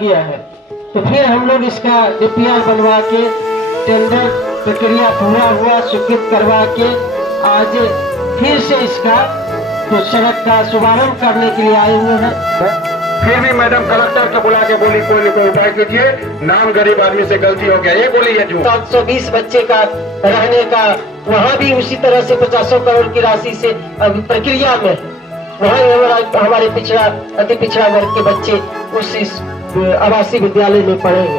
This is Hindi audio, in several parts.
किया है। तो फिर हम लोग इसका DPR बनवा के टेंडर प्रक्रिया पूरा हुआ, स्वीकृत करवा के आज फिर से इसका तो सड़क का शुभारंभ करने के लिए आए हुए हैं। फिर भी मैडम कलेक्टर को बुला के बोली कोई न कोई उपाय कीजिए, नाम गरीब आदमी से गलती हो गया, ये बोली है जो 720 बच्चे का रहने का वहाँ भी उसी तरह से 50 करोड़ की राशि से अभी प्रक्रिया में वहाँ हमारे पिछड़ा अति पिछड़ा वर्ग के बच्चे उस आवासीय विद्यालय में पढ़ेंगे।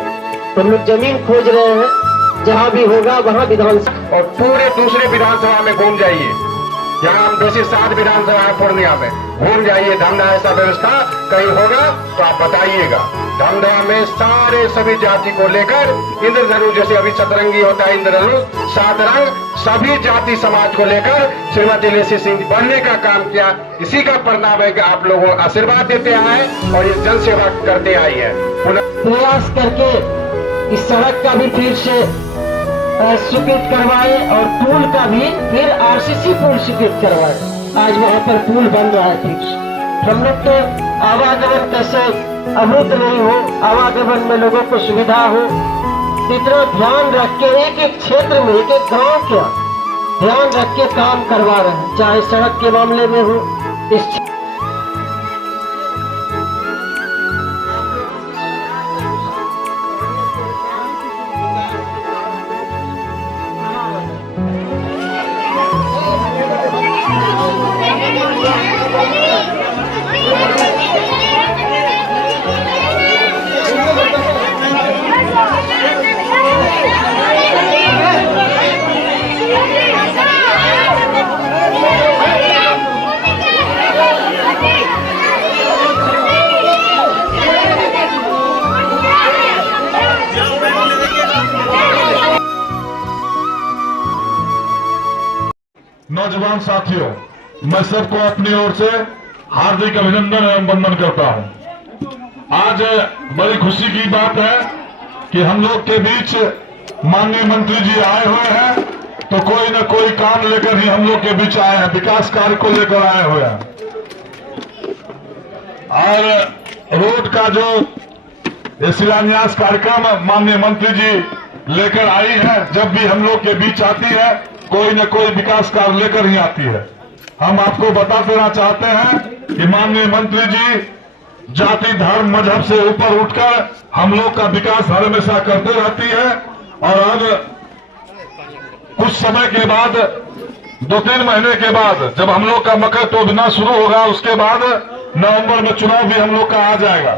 तो हम लोग जमीन खोज रहे हैं, जहाँ भी होगा वहाँ विधानसभा और पूरे दूसरे विधानसभा में घूम जाइए। यहाँ हम 207 विधानसभा है पूर्णिया में, घूम जाइए। धमधा ऐसा व्यवस्था कहीं होगा तो आप बताइएगा। धमधा में सारे सभी जाति को लेकर इंद्रधनुष, जैसे अभी सतरंगी होता है इंद्रधनुष, 7 रंग, सभी जाति समाज को लेकर श्रीमती लेसी सिंह बनने का काम किया। इसी का परिणाम है कि आप लोगों आशीर्वाद देते आए और ये जन सेवा करते आई है। प्रयास करके इस सड़क का भी फिर से स्वीकृत करवाए और पुल का भी फिर RCC पुल स्वीकृत करवाए। आज वहाँ पर पुल बन रहा है ठीक से। हम लोग तो आवागमन कैसे अवरुद्ध नहीं हो, आवागमन में लोगों को सुविधा हो, इतना ध्यान रख के एक एक क्षेत्र में, एक एक गांव का ध्यान रख के काम करवा रहे हैं, चाहे सड़क के मामले में हो। इस नौजवान साथियों, मैं सबको अपनी ओर से हार्दिक अभिनंदन एवं वंदन करता हूं। आज बड़ी खुशी की बात है कि हम लोग के बीच माननीय मंत्री जी आए हुए हैं, तो कोई न कोई काम लेकर ही हम लोग के बीच आए हैं, विकास कार्य को लेकर आए हुए हैं। और रोड का जो शिलान्यास कार्यक्रम माननीय मंत्री जी लेकर आई है, जब भी हम लोग के बीच आती है कोई न कोई विकास कार्य लेकर ही आती है। हम आपको बता देना चाहते हैं कि माननीय मंत्री जी जाति धर्म मजहब से ऊपर उठकर हम लोग का विकास हमेशा करते रहती है। और अब कुछ समय के बाद, 2-3 महीने के बाद, जब हम लोग का मकर तोड़ना शुरू होगा, उसके बाद नवंबर में चुनाव भी हम लोग का आ जाएगा।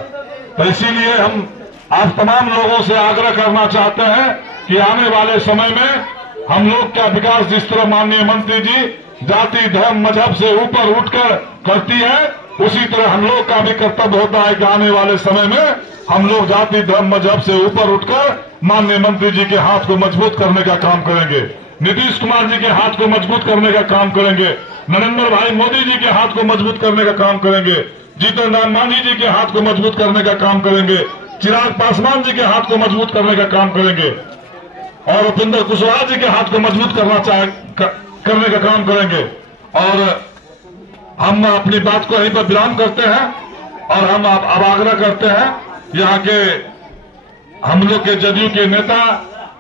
तो इसीलिए हम आप तमाम लोगों से आग्रह करना चाहते हैं कि आने वाले समय में हम लोग का विकास जिस तरह माननीय मंत्री जी जाति धर्म मजहब से ऊपर उठकर करती है, उसी तरह हम लोग का भी कर्तव्य होता है कि आने वाले समय में हम लोग जाति धर्म मजहब से ऊपर उठकर माननीय मंत्री जी के हाथ को मजबूत करने का काम करेंगे, नीतीश कुमार जी के हाथ को मजबूत करने का काम करेंगे, नरेंद्र भाई मोदी जी के हाथ को मजबूत करने का काम करेंगे, जीतन राम मांझी जी के हाथ को मजबूत करने का काम करेंगे, चिराग पासवान जी के हाथ को मजबूत करने का काम करेंगे और उपेंद्र कुशवाहा जी के हाथ को मजबूत करने का काम करेंगे। और हम अपनी बात को यहीं पर विराम करते हैं और हम अब आग्रह करते हैं यहाँ के हम लोग के जदयू के नेता,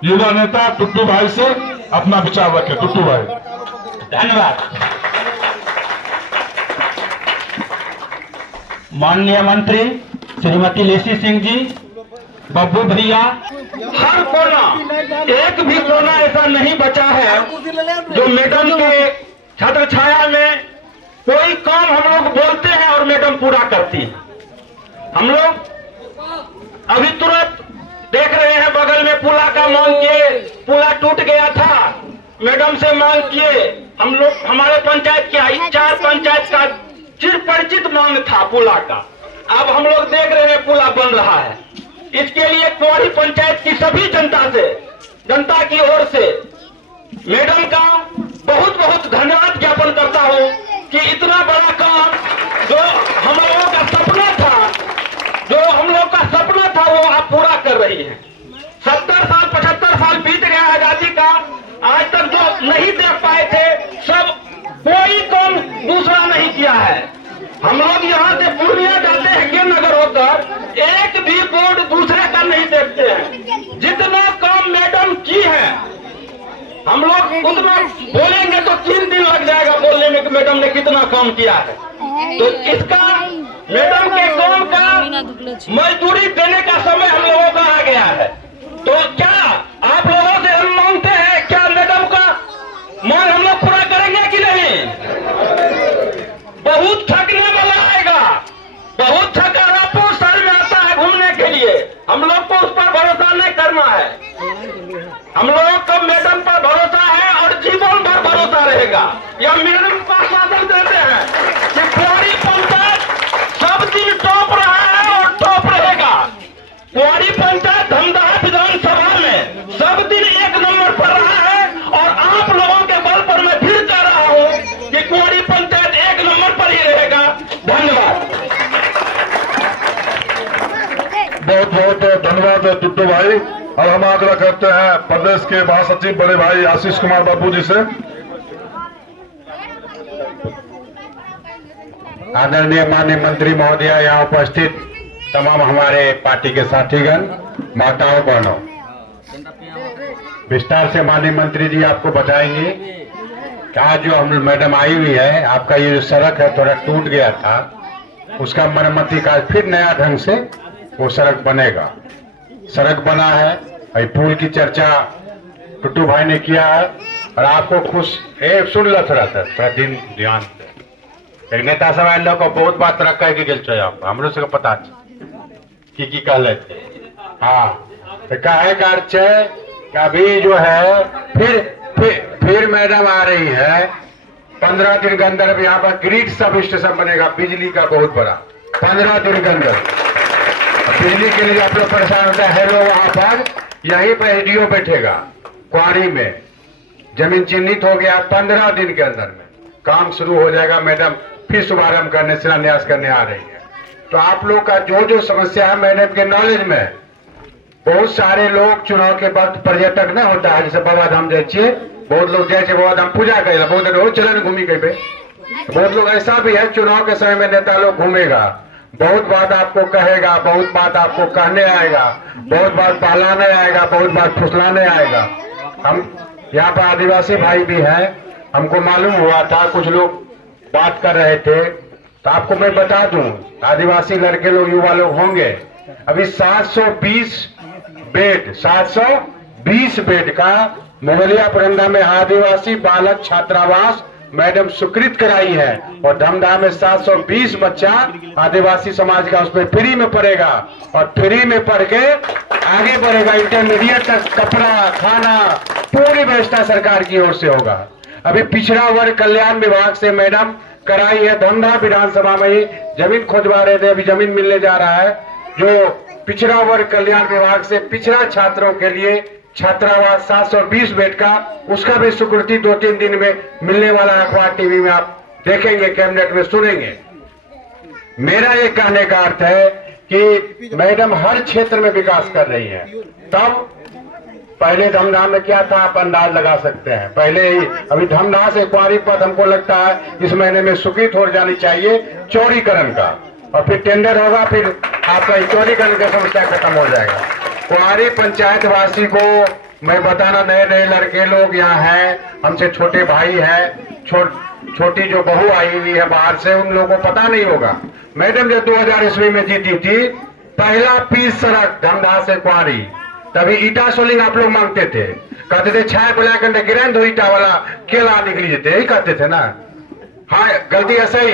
युवा नेता टुट्टू भाई से अपना विचार रखें। टुट्टू भाई। धन्यवाद। माननीय मंत्री श्रीमती लेसी सिंह जी, बब्बू भैया, हर कोना, एक भी कोना ऐसा नहीं बचा है जो मैडम के छत्र छाया में कोई काम हम लोग बोलते हैं और मैडम पूरा करती है। हम लोग अभी तुरंत देख रहे हैं, बगल में पुला का मांग किए, पुला टूट गया था, मैडम से मांग किए। हम लोग हमारे पंचायत के 4 पंचायत का चिर परिचित मांग था पुला का। अब हम लोग देख रहे हैं पुला बन रहा है। इसके लिए कोरी पंचायत की सभी जनता की ओर से मैडम का बहुत बहुत धन्यवाद ज्ञापन करता हूं कि इतना बड़ा काम जो हम लोगों का सपना था वो आप पूरा कर रही हैं। 70 साल 75 साल बीत गया आजादी का, आज तक जो नहीं देख पाए थे, सब कोई काम दूसरा नहीं किया है। हम लोग यहाँ से पूर्णिया जाते हैं के नगर होकर, एक भी बोर्ड उतना बोलेंगे तो 3 दिन लग जाएगा बोलने में कि मैडम ने कितना काम किया है। तो इसका मैडम के काम का मजदूरी देने का समय हम लोगों का आ गया है। तो क्या आप लोगों से हम मांगते हैं, क्या मैडम का मांग हम लोग पूरा करेंगे कि नहीं? बहुत थकने वाला आएगा, बहुत थकारापुर शहर में आता है घूमने के लिए। हम लोग को उस पर भरोसा नहीं करना है। हम लोगों को मैडम पर भरोसा है और जीवन भर भरोसा रहेगा। यह मैडम का शासन देते हैं कि कुंवारी पंचायत सब दिन टॉप रहा है और टॉप रहेगा। कुंवारी पंचायत धमदाहा विधानसभा में सब दिन 1 नंबर पर रहा है और आप लोगों के बल पर मैं फिर कह रहा हूं कि कुंवारी पंचायत 1 नंबर पर ही रहेगा। धन्यवाद। बहुत बहुत धन्यवाद टुट्टू भाई। और हम आग्रह करते हैं प्रदेश के महासचिव बड़े भाई आशीष कुमार बाबू जी से। आदरणीय माननीय मंत्री महोदय, यहाँ उपस्थित तमाम हमारे पार्टी के साथीगण, माताओं बहनों, विस्तार से माननीय मंत्री जी आपको बताएंगे कि आज जो हम मैडम आई हुई है, आपका ये जो सड़क है थोड़ा टूट गया था, उसका मरम्मती कार्य फिर नया ढंग से वो सड़क बनेगा। सड़क बना है, अभी पुल की चर्चा टुट्टू भाई ने किया है और आपको खुश सुन लो थोड़ा दिन ध्यान से। एक नेता सब लोग को बहुत बात तरह कह के गेल आपको, हमरो से पता की कहले थे। हाँ, तो कहे का अर्थ है कि अभी जो है फिर मैडम आ रही है। 15 दिन के अंदर यहाँ पर ग्रिड सब स्टेशन बनेगा, बिजली का बहुत बड़ा। 15 दिन के अंदर बिजली के लिए आप लोग परेशान होता है। हेलो, वहां पर यहीं पर एसडीओ बैठेगा कुंवारी में। जमीन चिन्हित हो गया, 15 दिन के अंदर में काम शुरू हो जाएगा। मैडम फिर शुभारंभ करने, शिलान्यास करने आ रही है। तो आप लोग का जो जो समस्या है मैडम के नॉलेज में, बहुत सारे लोग चुनाव के वक्त पर्यटक न होता है, जैसे बाबा धाम जाइए, बहुत लोग जैसे बाबा धाम पूजा करेगा, बहुत रोज चलन घूमी कहीं पे। बहुत लोग ऐसा भी है चुनाव के समय में नेता लोग घूमेगा, बहुत बात आपको कहेगा, बहुत बात आपको कहने आएगा, बहुत बात बहलाने आएगा, बहुत बात फुसलाने आएगा। हम यहाँ पर आदिवासी भाई भी हैं, हमको मालूम हुआ था कुछ लोग बात कर रहे थे, तो आपको मैं बता दूं, आदिवासी लड़के लोग, युवा लोग होंगे, अभी 720 बेड का मोहलिया परंडा में आदिवासी बालक छात्रावास मैडम स्वीकृत कराई है और धमदाहा में 720 बच्चा आदिवासी समाज का उसमें फ्री में पढ़ेगा और फ्री में पढ़ के आगे बढ़ेगा। इंटरमीडिएट तक कपड़ा, खाना, पूरी व्यवस्था सरकार की ओर से होगा। अभी पिछड़ा वर्ग कल्याण विभाग से मैडम कराई है, धमदाहा विधानसभा में ही जमीन खोजवा रहे थे, अभी जमीन मिलने जा रहा है। जो पिछड़ा वर्ग कल्याण विभाग से पिछड़ा छात्रों के लिए छात्रावास 720 बेड का, उसका भी स्वीकृति 2-3 दिन में मिलने वाला। अखबार टीवी में आप देखेंगे, कैबिनेट में सुनेंगे। मेरा ये कहने का अर्थ है कि मैडम हर क्षेत्र में विकास कर रही है। तब पहले धमदाहा में क्या था आप अंदाज लगा सकते हैं। पहले ही अभी धमदाहा से कुंवारी पथ हमको लगता है इस महीने में स्वीकृत हो जानी चाहिए चौड़ीकरण का, और फिर टेंडर होगा, फिर आपका चौड़ीकरण का समस्या खत्म हो जाएगा। कुंवारी पंचायत वासी को मैं बताना, नए नए लड़के लोग यहाँ हैं, हमसे छोटे भाई हैं, छोटी जो बहू आई हुई है बाहर से, उन लोगों को पता नहीं होगा। मैडम जब 2000 ईस्वी में जीती थी, पहला पीस सड़क धमदाहा से कुंवारी, तभी ईटा सोलिंग आप लोग मांगते थे, कहते थे छाया बुला कर गिरन दो ईटा वाला केला निकली जेते, यही कहते थे ना। हाँ, गलती ऐसा ही,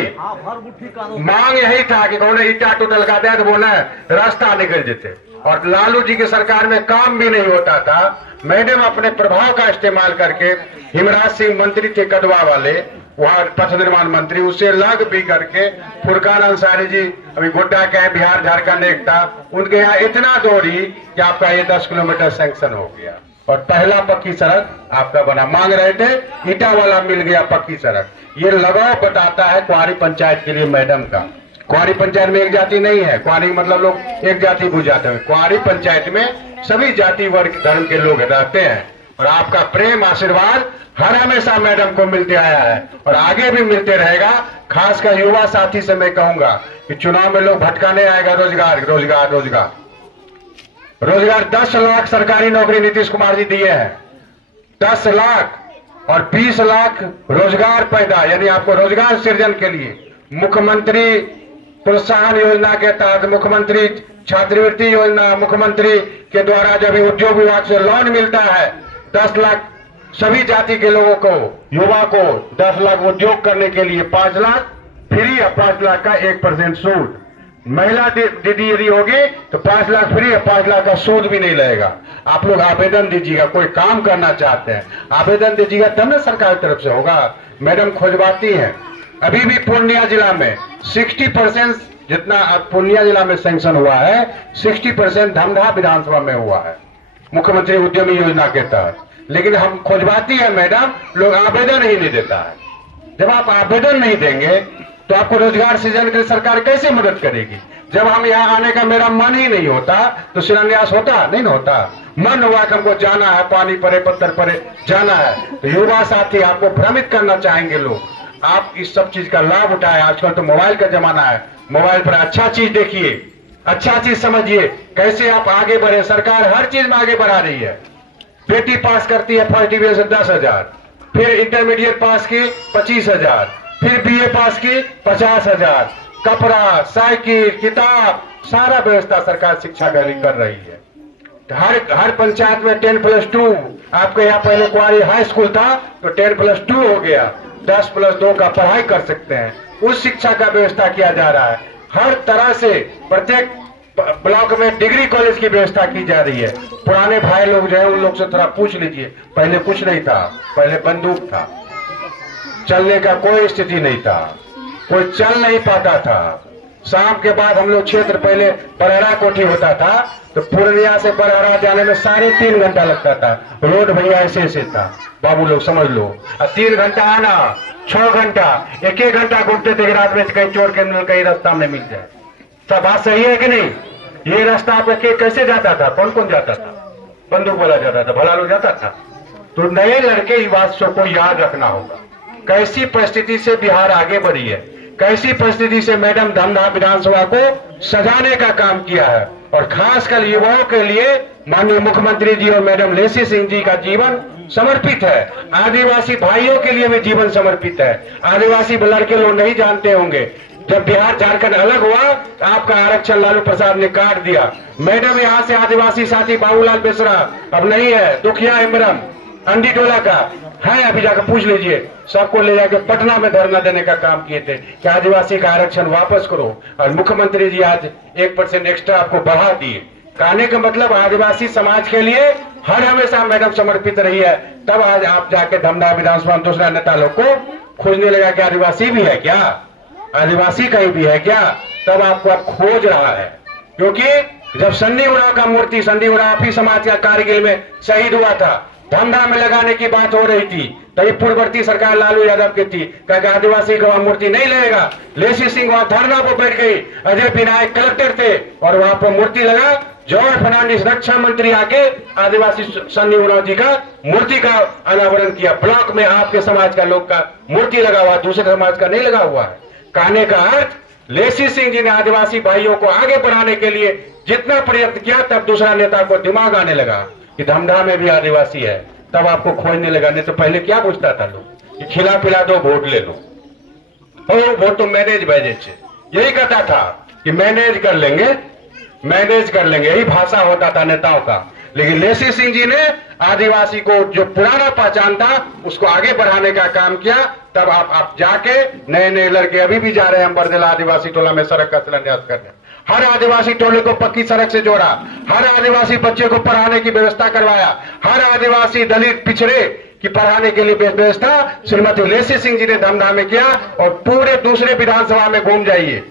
मांग यही था कि कौन ईटा टूटल का दे, वो ना रास्ता निकल जेते। और लालू जी की सरकार में काम भी नहीं होता था। मैडम अपने प्रभाव का इस्तेमाल करके, हिमराज सिंह मंत्री थे कदवा वाले, वहां पथ निर्माण मंत्री, उससे लग भी करके फुरकान अंसारी जी अभी गोड्डा के हैं, बिहार झारखंड एकता, उनके यहाँ इतना दौड़ी कि आपका ये 10 किलोमीटर सैंक्शन हो गया और पहला पक्की सड़क आपका बना। मांग रहे थे ईटा वाला, मिल गया पक्की सड़क। ये लगाव बताता है कुंवारी पंचायत के लिए मैडम का। कुंवारी पंचायत में एक जाति नहीं है, कुंवारी मतलब लोग एक जाति भूल जाते हैं। कुंवारी पंचायत में सभी जाति वर्ग धर्म के लोग रहते हैं और आपका प्रेम आशीर्वाद हर हमेशा मैडम को मिलते आया है और आगे भी मिलते रहेगा। खासकर युवा साथी से मैं कहूंगा कि चुनाव में लोग भटकाने आएगा, रोजगार रोजगार रोजगार रोजगार। 10 लाख सरकारी नौकरी नीतीश कुमार जी दिए हैं, 10 लाख। और 20 लाख रोजगार पैदा, यानी आपको रोजगार सृजन के लिए मुख्यमंत्री प्रोत्साहन योजना के तहत, मुख्यमंत्री छात्रवृत्ति योजना, मुख्यमंत्री के द्वारा जब उद्योग विभाग से लोन मिलता है 10 लाख सभी जाति के लोगों को, युवा को 10 लाख उद्योग करने के लिए 5 लाख फ्री है, 5 लाख का 1% सूद। महिला दीदी यदि होगी तो 5 लाख फ्री है, 5 लाख का सूद भी नहीं लगेगा। आप लोग आवेदन दीजिएगा, कोई काम करना चाहते हैं आवेदन दीजिएगा, तब ना सरकार की तरफ से होगा। मैडम खोजबाती है, अभी भी पूर्णिया जिला में 60% जितना पूर्णिया जिला में सैंक्शन हुआ है 60% धमधा विधानसभा में हुआ है मुख्यमंत्री उद्यमी योजना के तहत। लेकिन हम खोजबाती है मैडम, लोग आवेदन ही नहीं देता है। जब आप आवेदन नहीं देंगे तो आपको रोजगार सृजन के लिए सरकार कैसे मदद करेगी? जब हम यहाँ आने का मेरा मन ही नहीं होता तो शिलान्यास होता नहीं ना होता। मन हुआ कि हमको जाना है, पानी परे पत्थर परे जाना है, तो युवा साथी आपको भ्रमित करना चाहेंगे लोग। आप इस सब चीज का लाभ उठाएं। आजकल तो मोबाइल का जमाना है, मोबाइल पर अच्छा चीज देखिए, अच्छा चीज समझिए, कैसे आप आगे बढ़े। सरकार हर चीज में आगे बढ़ा रही है। बेटी पास करती है फर्स्ट डिवीजन से 10,000, फिर इंटरमीडिएट पास की 25,000, फिर बीए पास की 50,000, कपड़ा, साइकिल, किताब, सारा व्यवस्था सरकार शिक्षा का कर रही है। हर पंचायत में 10+2, आपके यहाँ पहले कुआरी हाई स्कूल था तो 10+2 हो गया, 10+2 का पढ़ाई कर सकते हैं। उस शिक्षा का व्यवस्था किया जा रहा है। हर तरह से प्रत्येक ब्लॉक में डिग्री कॉलेज की व्यवस्था की जा रही है। पुराने भाई लोग जो है उन लोग से थोड़ा पूछ लीजिए, पहले कुछ नहीं था, पहले बंदूक था, चलने का कोई स्थिति नहीं था, कोई चल नहीं पाता था। शाम के बाद हम लोग क्षेत्र पहले बरहरा कोठी होता था तो पूर्णिया से बरहरा जाने में 3.5 घंटा लगता था। रोड भैया ऐसे था, बाबू लोग समझ लो। 3 घंटा आना, 6 घंटा, 1-1 घंटा घूमते थे रात में, कहीं चोर के मिल, कहीं रास्ता में मिल जाए। सब बात सही है कि नहीं? ये रास्ता आप कैसे जाता था? कौन कौन जाता था? बंदूक वाला जाता था, भला लोग जाता था। तो नए लड़के इस बात को याद रखना होगा। कैसी परिस्थिति से बिहार आगे बढ़ी है, कैसी परिस्थिति से मैडम धमधा विधानसभा को सजाने का काम किया है। और खासकर युवाओं के लिए माननीय मुख्यमंत्री जी और मैडम लेसी सिंह जी का जीवन समर्पित है। आदिवासी भाइयों के लिए भी जीवन समर्पित है। आदिवासी लड़के लोग नहीं जानते होंगे, जब बिहार झारखंड अलग हुआ तो आपका आरक्षण लालू प्रसाद ने काट दिया। मैडम यहाँ से आदिवासी साथी बाबूलाल बेसरा अब नहीं है, दुखिया इमरम अंडी टोला का है, अभी जाकर पूछ लीजिए। सबको ले जाकर पटना में धरना देने का काम किए थे कि आदिवासी का आरक्षण वापस करो। और मुख्यमंत्री जी आज 1% एक्स्ट्रा आपको बढ़ा दिए। कहने का मतलब आदिवासी समाज के लिए हर हमेशा मैडम समर्पित रही है। तब आज आप जाके धमधा विधानसभा में दूसरा नेता लोग को खोजने लगा कि आदिवासी भी है क्या, आदिवासी कहीं भी है क्या? तब आपको अब खोज रहा है। क्योंकि जब सन्नी उरांव का मूर्ति, सन्नी उरांव ही समाज का कारगिल में शहीद हुआ था, धमधा में लगाने की बात हो रही थी, तभी पूर्ववर्ती सरकार लालू यादव की थी, कहा आदिवासी का वहां मूर्ति नहीं लगेगा। लेसी सिंह वहां धरना पर बैठ गई, अजय विनायक कलेक्टर थे और वहां पर मूर्ति लगा। जॉर्ज फर्नांडिस रक्षा मंत्री आके आदिवासी सन्नी उरांव जी का मूर्ति का अनावरण किया। ब्लॉक में आपके समाज का लोग का मूर्ति लगा हुआ, दूसरे समाज का नहीं लगा हुआ है। कहने का अर्थ, लेसी सिंह जी ने आदिवासी भाइयों को आगे बढ़ाने के लिए जितना प्रयत्न किया, तब दूसरा नेता को दिमाग आने लगा कि धमधा में भी आदिवासी है, तब आपको खोजने लगा। नहीं तो पहले क्या पूछता था लोग कि खिला पिला दो, वोट ले लो, वोट तो मैनेज बैजेज, यही कहता था कि मैनेज कर लेंगे, मैनेज कर लेंगे, यही भाषा होता था नेताओं का। लेकिन लेसी सिंह जी ने आदिवासी को जो पुराना पहचान था उसको आगे बढ़ाने का काम किया। तब आप जाके नए नए लड़के अभी भी जा रहे हैं बरदेला आदिवासी टोला में सड़क का शिलान्यास करने। हर आदिवासी टोले को पक्की सड़क से जोड़ा, हर आदिवासी बच्चे को पढ़ाने की व्यवस्था करवाया, हर आदिवासी दलित पिछड़े की पढ़ाने के लिए व्यवस्था श्रीमती लेसी सिंह जी ने धमधा में किया। और पूरे दूसरे विधानसभा में घूम जाइए,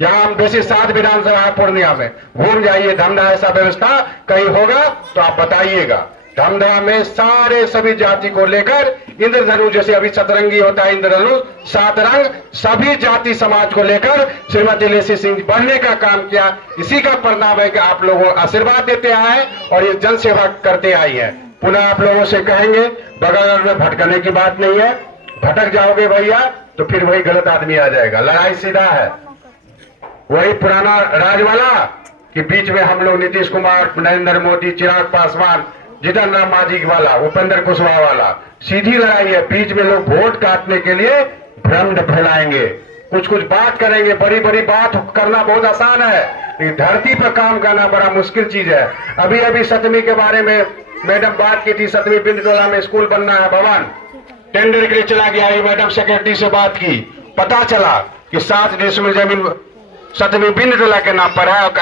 यहाँ हम वैसे 7 विधानसभा है पूर्णिया में, घूम जाइए, धमधा ऐसा व्यवस्था कहीं होगा तो आप बताइएगा। धमधा में सारे सभी जाति को लेकर इंद्रधनुष, जैसे अभी सतरंगी होता है इंद्रधनुष, 7 रंग, सभी जाति समाज को लेकर श्रीमती लेसी सिंह बढ़ने का काम किया। इसी का परिणाम है कि आप लोगों आशीर्वाद देते आए और ये जन सेवा करते आई है। पुनः आप लोगों से कहेंगे, बगल में भटकने की बात नहीं है। भटक जाओगे भैया तो फिर वही गलत आदमी आ जाएगा। लड़ाई सीधा है, वही पुराना राज वाला कि बीच में हम लोग नीतीश कुमार, नरेंद्र मोदी, चिराग पासवान जीतन राम मांझी वाला, उपेंद्र कुशवाहा वाला, सीधी लड़ाई है। बीच में लोग वोट काटने के लिए भ्रम फैलाएंगे, कुछ कुछ बात करेंगे। बड़ी बड़ी बात करना बहुत आसान है, लेकिन धरती पर काम करना बड़ा मुश्किल चीज है। अभी अभी 7वीं के बारे में मैडम बात की थी, 7वीं बिंदटोला में स्कूल बनना है, भवन टेंडर के लिए चला गया। ये मैडम सेक्रेटरी से बात की, पता चला कि 7 डिसमिल जमीन 7वीं बिंदटोला के नाम पर है और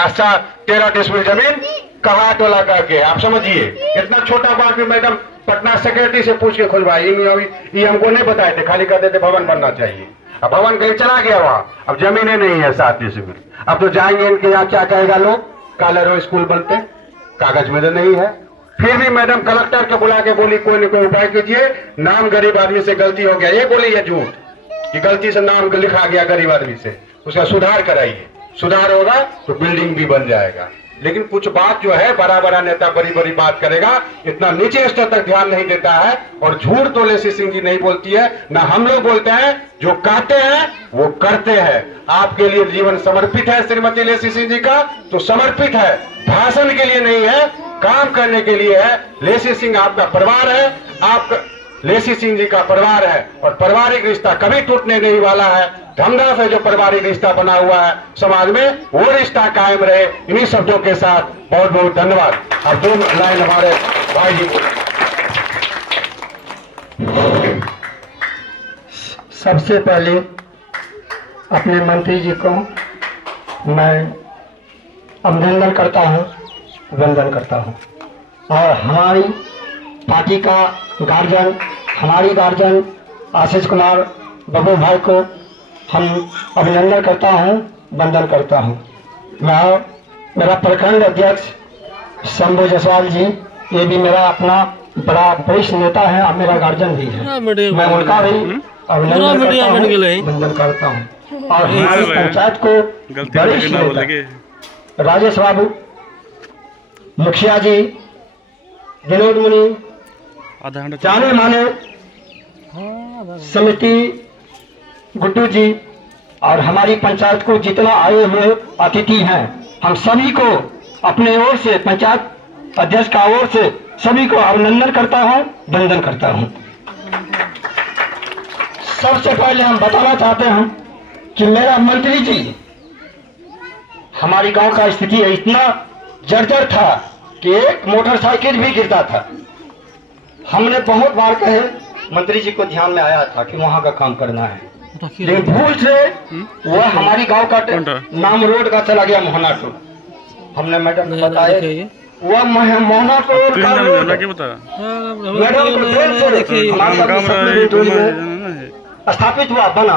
13 डिसमिल जमीन कहा टोला करके। आप समझिए, इतना छोटा बात भी मैडम पटना सेक्रेटरी से पूछ के खुलवाई। ये हमको नहीं बताए थे, खाली कहते थे भवन बनना चाहिए। अब भवन कहीं चला गया वहां, अब जमीनें नहीं है 7 डिसमिल। अब तो जाएंगे इनके यहाँ, क्या कहेगा लोग, कालर स्कूल बनते, कागज में तो नहीं है। फिर भी मैडम कलेक्टर के बुला के बोली कोई न कोई उपाय कीजिए, नाम गरीब आदमी से गलती हो गया। ये बोली है झूठ कि गलती से नाम लिखा गया गरीब आदमी से, उसका सुधार कराइए। सुधार होगा तो बिल्डिंग भी बन जाएगा। लेकिन कुछ बात जो है, बड़ा बड़ा नेता बड़ी बड़ी बात करेगा, इतना नीचे स्तर तक ध्यान नहीं देता है। और झूठ तो लेसी सिंह जी नहीं बोलती है, ना हम लोग बोलते हैं। जो कहते हैं वो करते हैं। आपके लिए जीवन समर्पित है श्रीमती लेसी सिंह जी का, तो समर्पित है, भाषण के लिए नहीं है, काम करने के लिए है। लेसी सिंह आपका परिवार है, आपका लेसी सिंह जी का परिवार है, और पारिवारिक रिश्ता कभी टूटने नहीं वाला है। धमधा से जो पारिवारिक रिश्ता बना हुआ है समाज में, वो रिश्ता कायम रहे। इन्हीं शब्दों के साथ बहुत बहुत धन्यवाद। अब 2 लाइन हमारे भाई जी। सबसे पहले अपने मंत्री जी को मैं अभिनंदन करता हूँ, वंदन करता हूँ। और हमारी पार्टी का गार्जियन, हमारी गार्जियन आशीष कुमार बब्बू भाई को हम अभिनंदन करता हूँ, वंदन करता हूँ। मैं मेरा प्रखंड अध्यक्ष शंभू जायसवाल जी, ये भी मेरा अपना बड़ा वरिष्ठ नेता है और मेरा गार्जियन भी है। मैं उनका भी अभिनंदन करता हूँ, वंदन करता हूँ। और हमारी पंचायत को वरिष्ठ नेता राजेश बाबू, मुखिया जी, विनोद मुनि, जाने माने समिति गुड्डू जी, और हमारी पंचायत को जितना आए हुए अतिथि हैं, हम सभी को अपने ओर से, पंचायत अध्यक्ष का ओर से सभी को अभिनंदन करता हूं, वंदन करता हूं। सबसे पहले हम बताना चाहते हैं कि मेरा मंत्री जी, हमारी गांव का स्थिति इतना जर्जर था कि एक मोटरसाइकिल भी गिरता था। हमने बहुत बार कहे, मंत्री जी को ध्यान में आया था कि वहां का काम करना है, लेकिन भूल से वह हमारी गांव का नाम रोड का चला गया मोहना टोल। हमने मैडम को बताया, वह मोहना टोल का रोड मैडम को देर से स्थापित हुआ, बना।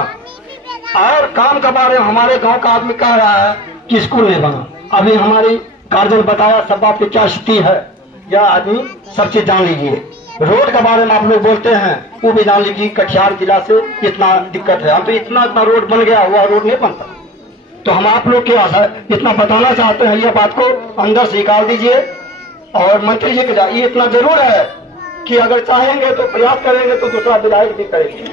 और काम के बारे में हमारे गांव का आदमी कह रहा है कि स्कूल नहीं बना। अभी हमारी गार्जियन बताया सब बात की क्या स्थिति है, यह आदमी सब चीज जान लीजिए। रोड के बारे में आप लोग बोलते हैं, वो भी जान लीजिए कटिहार जिला से इतना दिक्कत है। हम तो इतना रोड बन गया, हुआ रोड नहीं बनता। तो हम आप लोग के इतना बताना चाहते हैं, ये बात को अंदर से निकाल दीजिए। और मंत्री जी के ये इतना जरूर है कि अगर चाहेंगे तो प्रयास करेंगे तो दूसरा विधायक भी करेंगे।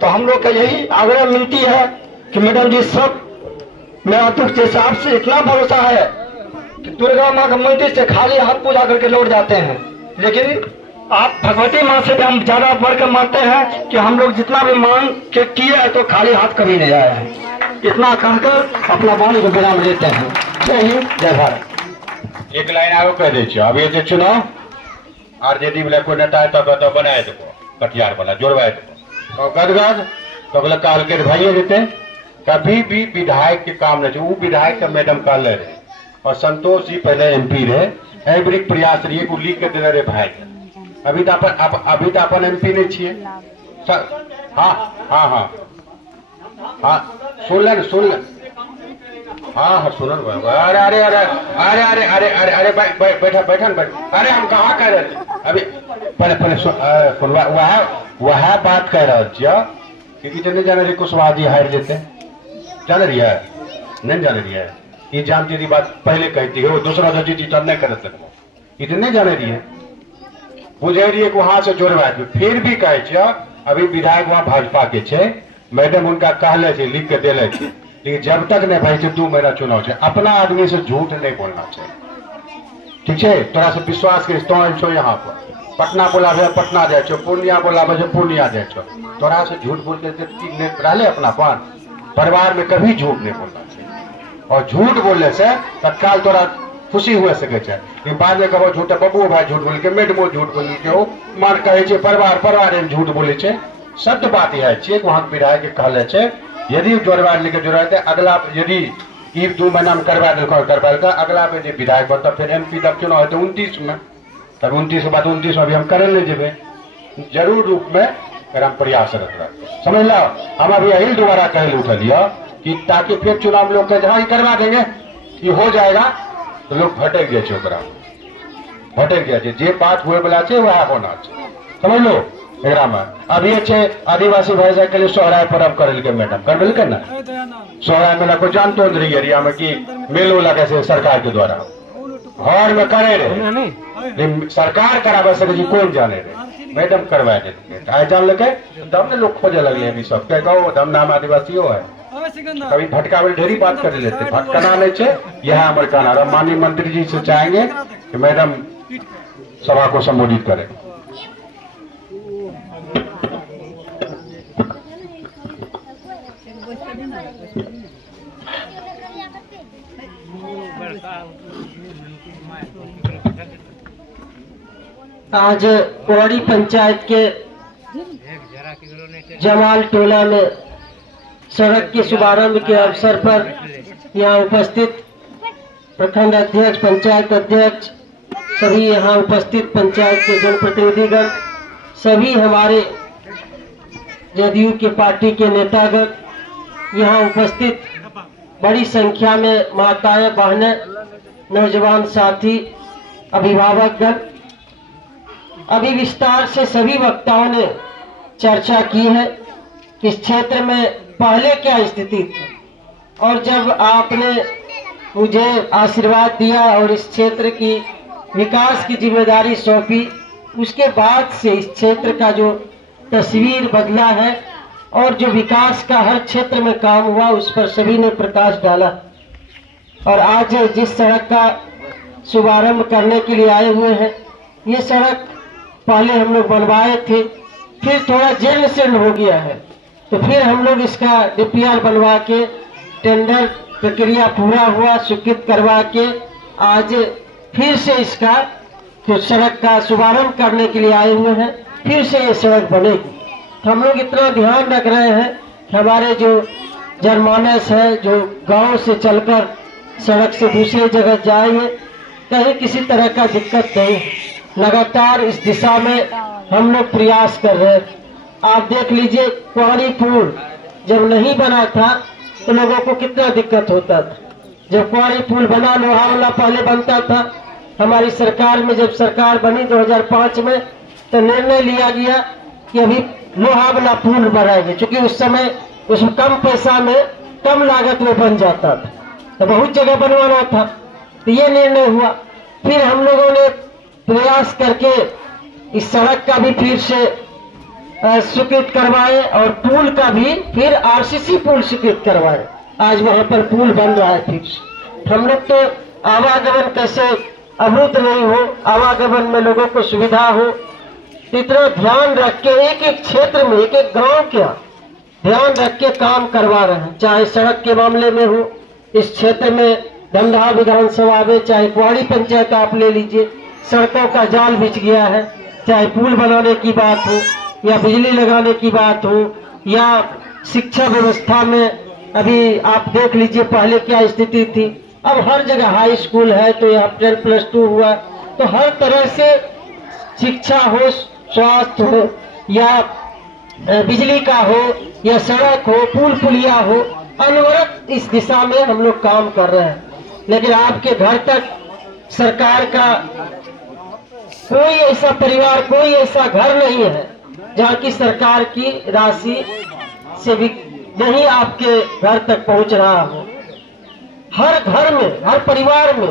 तो हम लोग का यही आग्रह मिलती है कि मैडम जी, सब मेरा दुख जैसे आपसे इतना भरोसा है कि दुर्गा माँ का मंदिर से खाली हाथ पूजा करके लौट जाते हैं, लेकिन आप भगवती माँ से भी हम ज्यादा बढ़कर मानते हैं कि हम लोग जितना भी मांग के किए हैं तो खाली हाथ कभी नहीं आया है। इतना कहकर अपना वाणी को विराम लेते हैं। जय हिंद, जय भारत। एक लाइन आगे कह दीजिए, अब ये चुनाव आरजेडी वाले कोई नेता है तो बनाए देखो, कटिहार वाला जोड़वाए देखो, और गदगद तो बोले काल के भाइयों देते। कभी भी विधायक के काम नहीं, वो विधायक का मैडम काल रहे। और संतोष जी पहले एमपी रहे, एवरिक प्रयास रही को लिख के दे रहे भाई। अभी तो अपन एमपी नहीं छिए। हाँ हाँ हाँ हाँ, सुन ले हाँ हाँ सुन। अरे अरे अरे अरे अरे अरे अरे अरे बैठा बैठा बैठ। अरे हम कहाँ कह रहे थे अभी, पहले सुनवा। वह बात कह रहे थे कि इतने जाने रही कुशवाहा जी हार लेते, जान रही है नहीं जान रही है, ये जानती थी बात पहले कहती है, वो दूसरा जो चीज नहीं कर सकते, इतने जाने रही है, बुझे रही है वहां से जोड़वा। फिर भी कहे अभी विधायक वहां भाजपा के छे, मैडम उनका कहले थे, लिख के दिले थे, लेकिन जब तक नहीं भाई 2 महीना चुनाव है, अपना आदमी से झूठ नहीं बोलना चाहिए। ठीक है, तोरा से विश्वास के तो छो यहाँ पर पटना बोला पटना जाए छो, पूर्णिया बोला पूर्णिया जाए छो, तोरा से झूठ बोल के रहे अपनापन। परिवार में कभी झूठ नहीं बोलना चाहिए, और झूठ बोलने से तत्काल तोरा खुशी हुए सके छे, लेकिन बाद में कहो झूठ बबुओ भाई झूठ बोल के मैडमो झूठ बोल के हो मान कहे छे परिवार में झूठ बोले छे। सत्य बात यह है वहां विधायक के कहले छे यदि जोड़वा लेके जरूरत है अगला यदि ई 2 महीना में करवा देलक अगला पे जो विधायक बनता फिर MP तब चुनाव होते 29 में, तब 29 के बाद 29 में अभी हम करे नहीं जेबे, जरूर रूप में फिर हम प्रयासरत रह समझ लो। हम अभी यही दोबारा कहल उठलियो कि ताकि फिर चुनाव लोग के जहाँ करवा देंगे ये हो जाएगा तो लोग भटक गए भटक गए जे बात हुए वाला छे वह होना चाहिए, समझ लो। एकरा में अभी छे आदिवासी भाई के लिए सोहराय पर्व करल के मैडम करल के ना सोहराय मेला को जानतो रही एरिया में कि मेलो लगे से सरकार के द्वारा घर में करे रहे सरकार करावे सके जी कौन जाने रहे मैडम करवा दे आए जान लगे तब ने लोग खोजे लगे अभी सब के गाँव दम नाम आदिवासियों है कभी भटका में ढेरी बात कर लेते भटकना नहीं छे। यह हमारे कहना माननीय मंत्री जी से चाहेंगे कि मैडम सभा को संबोधित करें। आज पौड़ी पंचायत के जमाल टोला में सड़क के शुभारंभ के अवसर पर यहाँ उपस्थित प्रखंड अध्यक्ष, पंचायत अध्यक्ष, सभी यहाँ उपस्थित पंचायत के जनप्रतिनिधिगण, सभी हमारे जदयू के पार्टी के नेतागण यहाँ उपस्थित बड़ी संख्या में माताएं, बहनें, नौजवान साथी, अभिभावकगण। अभी विस्तार से सभी वक्ताओं ने चर्चा की है कि इस क्षेत्र में पहले क्या स्थिति थी और जब आपने मुझे आशीर्वाद दिया और इस क्षेत्र की विकास की जिम्मेदारी सौंपी उसके बाद से इस क्षेत्र का जो तस्वीर बदला है और जो विकास का हर क्षेत्र में काम हुआ उस पर सभी ने प्रकाश डाला। और आज जिस सड़क का शुभारंभ करने के लिए आए हुए हैं, ये सड़क पहले हम लोग बनवाए थे, फिर थोड़ा जीर्ण शीर्ण हो गया है, तो फिर हम लोग इसका DPR बनवा के टेंडर प्रक्रिया पूरा हुआ, स्वीकृत करवा के आज फिर से इसका तो सड़क का शुभारंभ करने के लिए आए हुए हैं। फिर से ये सड़क बनेगी। हम लोग इतना ध्यान रख रहे हैं कि हमारे जो जनमानस है जो गांव से चलकर सड़क से दूसरी जगह जाएंगे कहीं किसी तरह का दिक्कत नहीं। लगातार इस दिशा में हम लोग प्रयास कर रहे हैं। आप देख लीजिए कुआरी पुल जब नहीं बना था तो लोगों को कितना दिक्कत होता था। जब कुआरी पुल बना, लोहा वाला पहले बनता था, हमारी सरकार में जब सरकार बनी 2005 में तो निर्णय लिया गया कि अभी लोहा वाला पुल बनाएंगे, क्योंकि उस समय उसमें कम पैसा में कम लागत में बन जाता था, तो बहुत जगह बनवाना था, तो ये निर्णय हुआ। फिर हम लोगों ने प्रयास करके इस सड़क का भी फिर से स्वीकृत करवाए और पुल का भी फिर RCC पुल स्वीकृत करवाए। आज वहां पर पुल बन रहा है। फिर हम लोग तो आवागमन कैसे अवरुद्ध नहीं हो, आवागमन में लोगों को सुविधा हो, इतना ध्यान रख के एक एक क्षेत्र में एक एक गांव का ध्यान रख के काम करवा रहे हैं। चाहे सड़क के मामले में हो, इस क्षेत्र में धमदाहा विधानसभा में, चाहे कुआरी पंचायत आप ले लीजिए, सड़कों का जाल बिछ गया है। चाहे पुल बनाने की बात हो या बिजली लगाने की बात हो या शिक्षा व्यवस्था में अभी आप देख लीजिए पहले क्या स्थिति थी, अब हर जगह हाई स्कूल है, तो यहाँ 10+2 हुआ, तो हर तरह से शिक्षा हो, स्वास्थ्य हो या बिजली का हो या सड़क हो, पुल पुलिया हो, अनवरत इस दिशा में हम लोग काम कर रहे हैं। लेकिन आपके घर तक सरकार का कोई ऐसा परिवार, कोई ऐसा घर नहीं है जहाँ की सरकार की राशि से भी नहीं आपके घर तक पहुँच रहा हो। हर घर में, हर परिवार में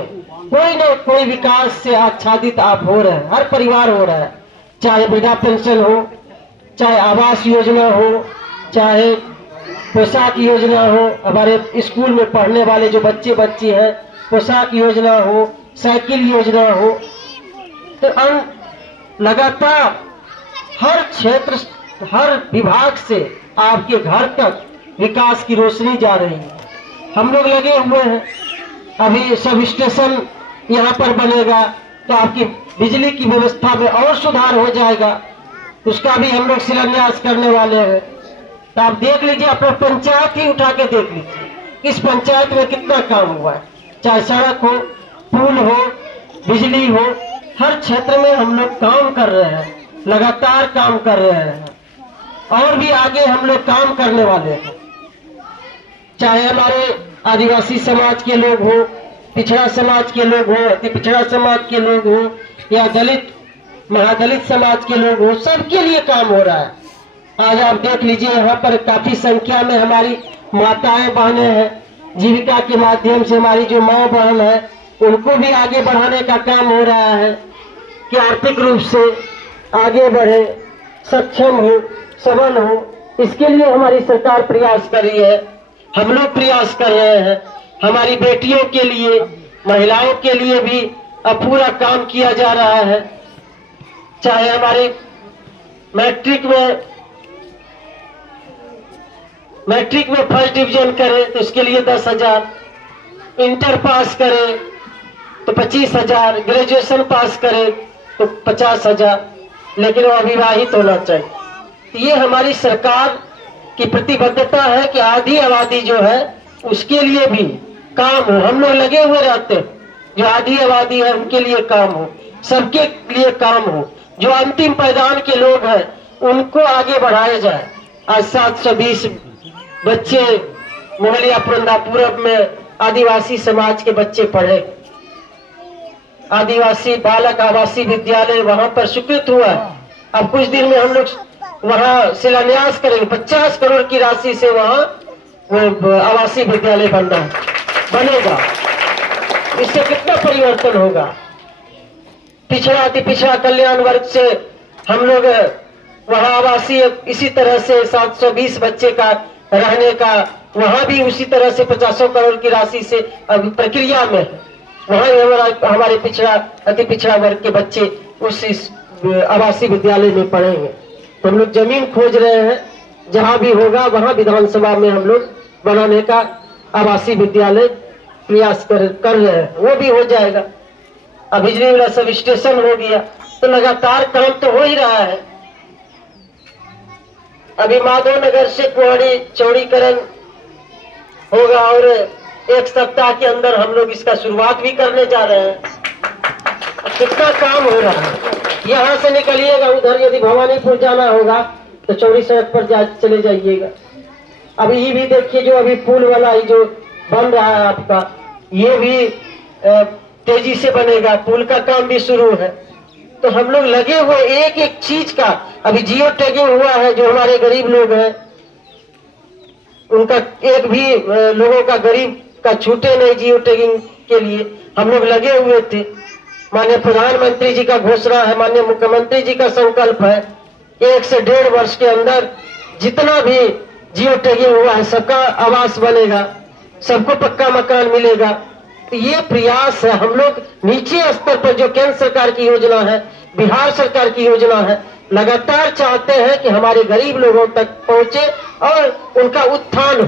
कोई न कोई विकास से आच्छादित आप हो रहे हैं, हर परिवार हो रहा है। चाहे वृद्धा पेंशन हो, चाहे आवास योजना हो, चाहे पोशाक योजना हो, हमारे स्कूल में पढ़ने वाले जो बच्चे बच्ची हैं पोशाक योजना हो, साइकिल योजना हो, तो लगातार हर क्षेत्र, हर विभाग से आपके घर तक विकास की रोशनी जा रही है। हम लोग लगे हुए हैं, अभी सब स्टेशन यहाँ पर बनेगा तो आपकी बिजली की व्यवस्था में और सुधार हो जाएगा, उसका भी हम लोग शिलान्यास करने वाले हैं। तो आप देख लीजिए, अपना पंचायत ही उठा के देख लीजिए, इस पंचायत में कितना काम हुआ है, चाहे सड़क हो, पुल हो, बिजली हो, हर क्षेत्र में हम लोग काम कर रहे हैं, लगातार काम कर रहे हैं और भी आगे हम लोग काम करने वाले हैं। चाहे हमारे आदिवासी समाज के लोग हो, पिछड़ा समाज के लोग हो, अति पिछड़ा समाज के लोग हो, या दलित महादलित समाज के लोग हो, सबके लिए काम हो रहा है। आज आप देख लीजिए, यहाँ पर काफी संख्या में हमारी माताएं बहनें हैं, जीविका के माध्यम से हमारी जो माँ बहन है उनको भी आगे बढ़ाने का काम हो रहा है कि आर्थिक रूप से आगे बढ़े, सक्षम हो, सबल हो। इसके लिए हमारी सरकार प्रयास कर रही है, हम लोग प्रयास कर रहे हैं। हमारी बेटियों के लिए, महिलाओं के लिए भी अब पूरा काम किया जा रहा है। चाहे हमारे मैट्रिक में फर्स्ट डिवीजन करे तो उसके लिए 10,000, इंटर पास करे तो 25,000, ग्रेजुएशन पास करे तो 50,000, लेकिन वो अविवाहित होना चाहिए। ये हमारी सरकार की प्रतिबद्धता है कि आधी आबादी जो है उसके लिए भी काम हो। हम लोग लगे हुए रहते हैं, जो आधी आबादी है उनके लिए काम हो, सबके लिए काम हो। जो अंतिम पायदान के लोग हैं उनको आगे बढ़ाया जाए। आज 720 बच्चे मोहलिया पुरंदापुरम में आदिवासी समाज के बच्चे पढ़े। आदिवासी बालक आवासीय विद्यालय वहां पर स्वीकृत हुआ है। अब कुछ दिन में हम लोग वहां शिलान्यास करेंगे, 50 करोड़ की राशि से वहां आवासीय विद्यालय बनेगा। इससे कितना परिवर्तन होगा। पिछड़ा अति पिछड़ा कल्याण वर्ग से हम लोग वहां आवासीय इसी तरह से 720 बच्चे का रहने का, वहां भी उसी तरह से 50 करोड़ की राशि से अभी प्रक्रिया में है। वहां हमारे पिछड़ा अति पिछड़ा वर्ग के बच्चे उस आवासीय विद्यालय में पढ़ेंगे। तो हम लोग जमीन खोज रहे हैं, जहां भी होगा वहां विधानसभा में हम लोग बनाने का आवासीय विद्यालय प्रयास कर रहे हैं, वो भी हो जाएगा। अब बिजली वाला सब स्टेशन हो गया, तो लगातार काम तो हो ही रहा है। अभी माधव नगर से कुआड़ी चौड़ीकरण होगा और 1 सप्ताह के अंदर हम लोग इसका शुरुआत भी करने जा रहे हैं। कितना काम हो रहा है। यहाँ से निकलिएगा, उधर यदि भवानीपुर जाना होगा तो चौड़ी सड़क पर चले जाइएगा। अभी ये भी देखिए, जो अभी पुल वाला जो बन रहा है आपका, ये भी तेजी से बनेगा, पुल का काम भी शुरू है। तो हम लोग लगे हुए एक एक चीज का। अभी जियो टैगिंग हुआ है, जो हमारे गरीब लोग हैं उनका एक भी लोगों का गरीब का छूटे नहीं। जियो टैगिंग के लिए हम लोग लगे हुए थे। माननीय प्रधानमंत्री जी का घोषणा है, माननीय मुख्यमंत्री जी का संकल्प है, 1 से 1.5 वर्ष के अंदर जितना भी जियो टैगिंग हुआ है सबका आवास बनेगा, सबको पक्का मकान मिलेगा। तो ये प्रयास है। हम लोग नीचे स्तर पर जो केंद्र सरकार की योजना है, बिहार सरकार की योजना है, लगातार चाहते हैं कि हमारे गरीब लोगों तक पहुंचे और उनका उत्थान हो,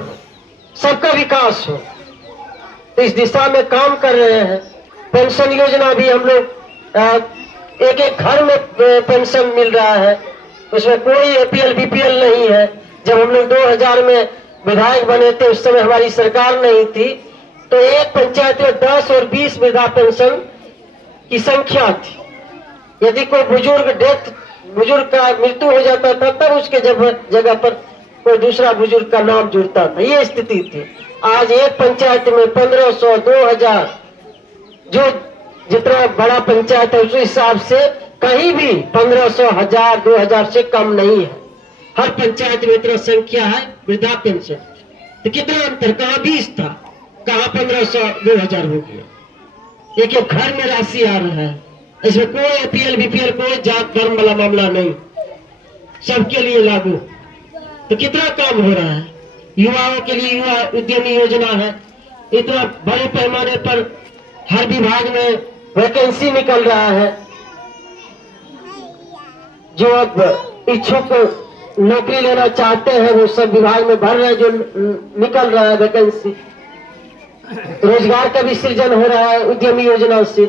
सबका विकास हो। तो इस दिशा में काम कर रहे हैं। पेंशन योजना भी हम लोग एक एक घर में पेंशन मिल रहा है, उसमें कोई APL BPL नहीं है। जब हम लोग 2000 में विधायक बने थे, उस समय हमारी सरकार नहीं थी, तो एक पंचायत में 10 और 20 वृद्धा पेंशन की संख्या थी। यदि कोई बुजुर्ग का मृत्यु हो जाता था, तब उसके जगह पर कोई दूसरा बुजुर्ग का नाम जुड़ता था, ये स्थिति थी। आज एक पंचायत में 1500, 2000, जो जितना बड़ा पंचायत है उस हिसाब से कहीं भी 1500, 1000, 2000 से कम नहीं है। हर पंचायत में इतना संख्या है वृद्धा पेंशन। तो कितना अंतर, कहाँ 20 था, कहाँ 1500, 2000 हो गया। एक एक घर में राशि आ रहा है। इसमें कोई APL BPL कोई जात धर्म वाला मामला नहीं, सबके लिए लागू। तो कितना काम हो रहा है। युवाओं के लिए युवा उद्यमी योजना है। इतना बड़े पैमाने पर हर विभाग में वैकेंसी निकल रहा है। जो अब इच्छुक नौकरी लेना चाहते हैं वो सब विभाग में भर रहे हैं, जो निकल रहा है वैकेंसी। रोजगार का भी सृजन हो रहा है उद्यमी योजना से।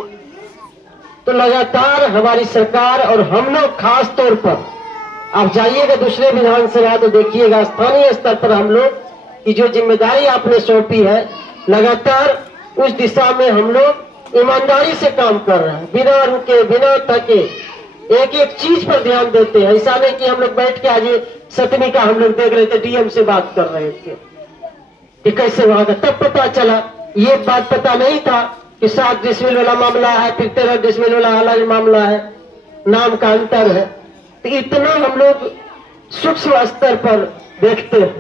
तो लगातार हमारी सरकार और हम लोग खास तौर पर, आप जाइएगा दूसरे विधानसभा तो देखिएगा स्थानीय स्तर पर हम लोग की जो जिम्मेदारी आपने सौंपी है, लगातार उस दिशा में हम लोग ईमानदारी से काम कर रहे हैं, बिना रुके बिना थके एक एक चीज पर ध्यान देते हैं। ऐसा नहीं कि हम लोग बैठ के आज 7वीं का हम लोग देख रहे थे, डीएम से बात कर रहे थे कि कैसे वहां का, तब पता चला। ये बात पता नहीं था कि 7 डिसमिल वाला मामला है, फिर 13 डिसमिल वाला अलग मामला है, नाम का अंतर है। तो इतना हम लोग सूक्ष्म स्तर पर देखते हैं,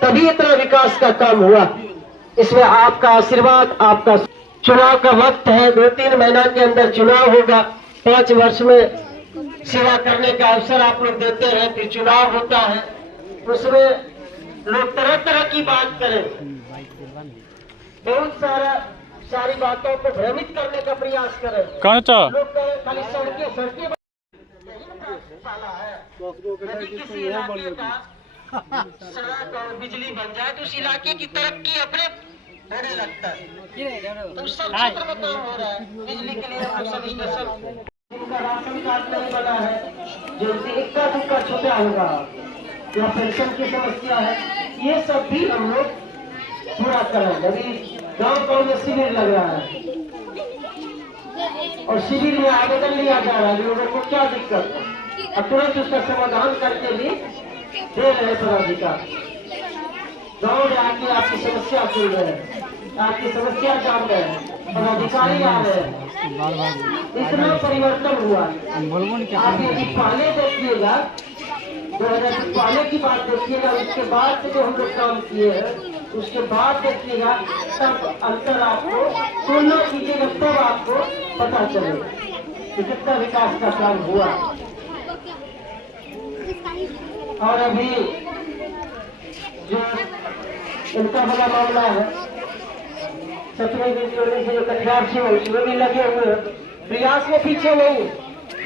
तभी इतना विकास का काम हुआ। इसमें आपका आशीर्वाद, आपका चुनाव का वक्त है, 2-3 महीना के अंदर चुनाव होगा, 5 वर्ष में सेवा करने का अवसर आप लोग देते हैं, फिर चुनाव होता है, उसमें लोग तरह तरह की बात करें, बहुत सारी बातों को भ्रमित करने का प्रयास करें। लोग कहें खाली सड़कें पाला है, यदि किसी इलाके का सड़क और बिजली बन जाए तो उस इलाके की तरक्की अपने होने लगता है। तो सब क्षेत्र में काम हो रहा है। बिजली के लिए हम लोग सब स्टेशन, जिनका राशन कार्ड नहीं बना है, जो इक्का दुक्का छूटा होगा या पेंशन की समस्या है, ये सब भी हम लोग पूरा करें। अभी गाँव में शिविर लग रहा है और शिविर में आवेदन लिया जा रहा है, लोगों को क्या दिक्कत है, और तुरंत उसका समाधान करके भी दे रहे पदाधिकारी। गाँव में आके आपकी समस्या सुन रहे हैं, आपकी समस्या जान रहे हैं, पदाधिकारी आ रहे हैं। इतना परिवर्तन हुआ। आप यदि पहले देखिएगा, 2000 पहले की बात देखिएगा, उसके बाद से जो हम लोग काम किए हैं उसके बाद देखिएगा, तब अंतर आपको तुलना कीजिएगा, तब आपको पता चलेगा कि कितना विकास का काम हुआ। और अभी जो इनका बड़ा मामला है, 7वीं से जो कटिहार से उसमें भी लगे हुए हैं, प्रयास में पीछे नहीं।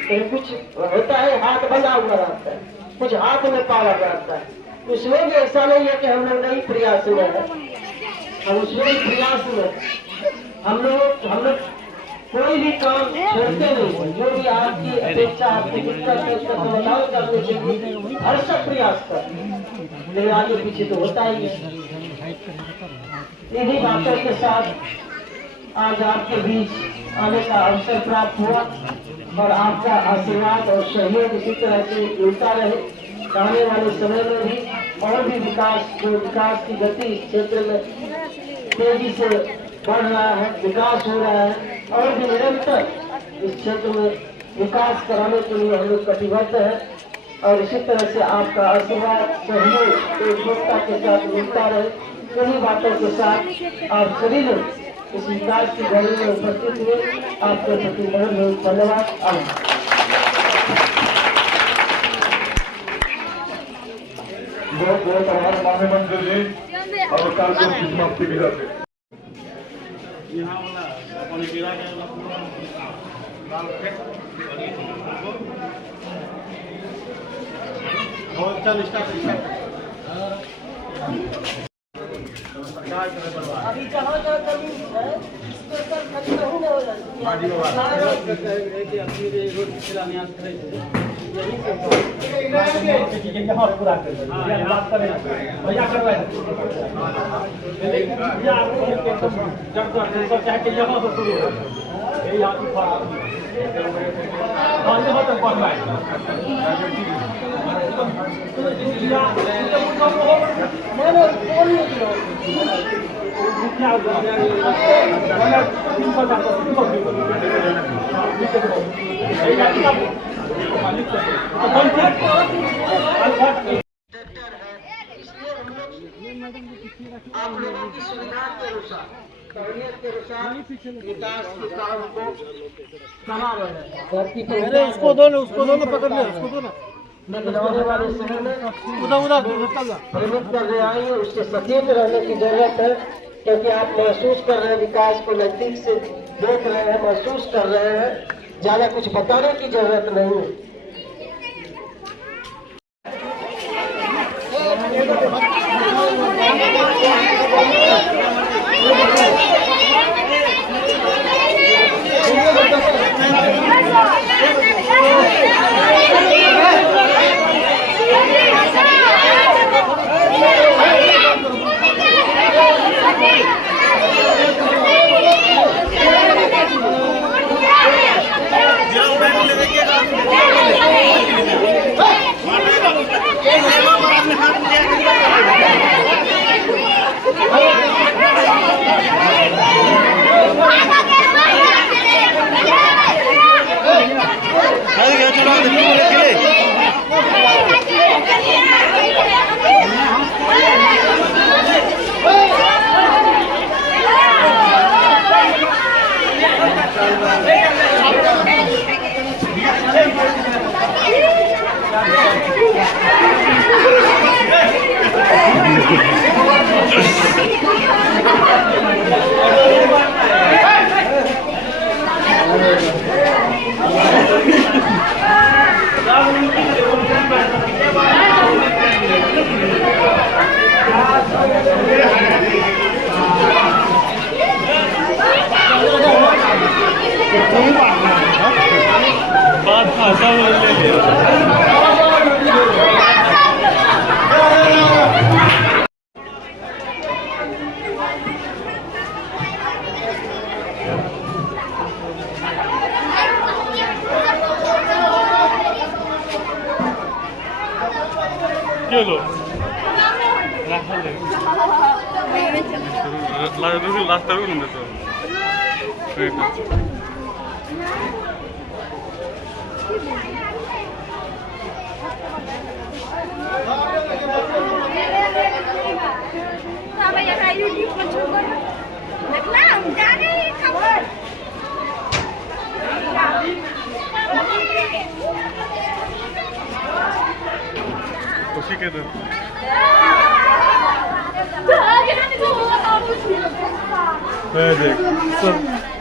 तो कुछ होता है हाथ बंधा हुआ रहता है, कुछ हाथ में पाला रहता है, उसमें भी ऐसा नहीं है कि हम लोग नहीं प्रयास में है, हम उसमें भी प्रयास में हम लोग कोई भी काम छोड़ते नहीं। जो भी आपकी अपेक्षा, आपकी दिक्कत है उसका समाधान करने के लिए हर सब प्रयास कर, लेकिन आगे पीछे तो होता ही है। इन्हीं बातों के साथ आज आपके बीच आने का अवसर प्राप्त हुआ और आपका आशीर्वाद और सहयोग इसी तरह से मिलता रहे। आने वाले समय में भी और भी विकास की गति इस क्षेत्र में तेजी से बढ़ रहा है, विकास हो रहा है, और भी निरंतर इस क्षेत्र में विकास कराने के लिए हम लोग कटिबद्ध हैं। और इसी तरह से आपका आशीर्वाद, सहयोग एकजुटता के साथ मिलता रहे। इन्हीं बातों के साथ आप सभी लोग इस विकास की गति में उपस्थित हुए, आपके प्रति बहुत बहुत धन्यवाद। बहुत बहुत आभार माननीय मंत्री जी और कार्यक्रम की समाप्ति की जाती है। अभी जहाँ जमीन है उसके ऊपर खड़ी नहीं हो आप लोगों की सुविधा के अनुसार, सहूलियत के अनुसार विकास के काम को करा रहे हैं। उसको दो ना पकड़ ले, उसको दो ना। आने वाले समय में प्रेरित कर रहे आएंगे, उससे सचेत रहने की जरूरत है, क्योंकि आप महसूस कर रहे हैं विकास को नजदीक से देख रहे हैं, महसूस कर रहे हैं, ज्यादा कुछ बताने की जरूरत नहीं है। Gelo. Last time खुशी के दिन देख सब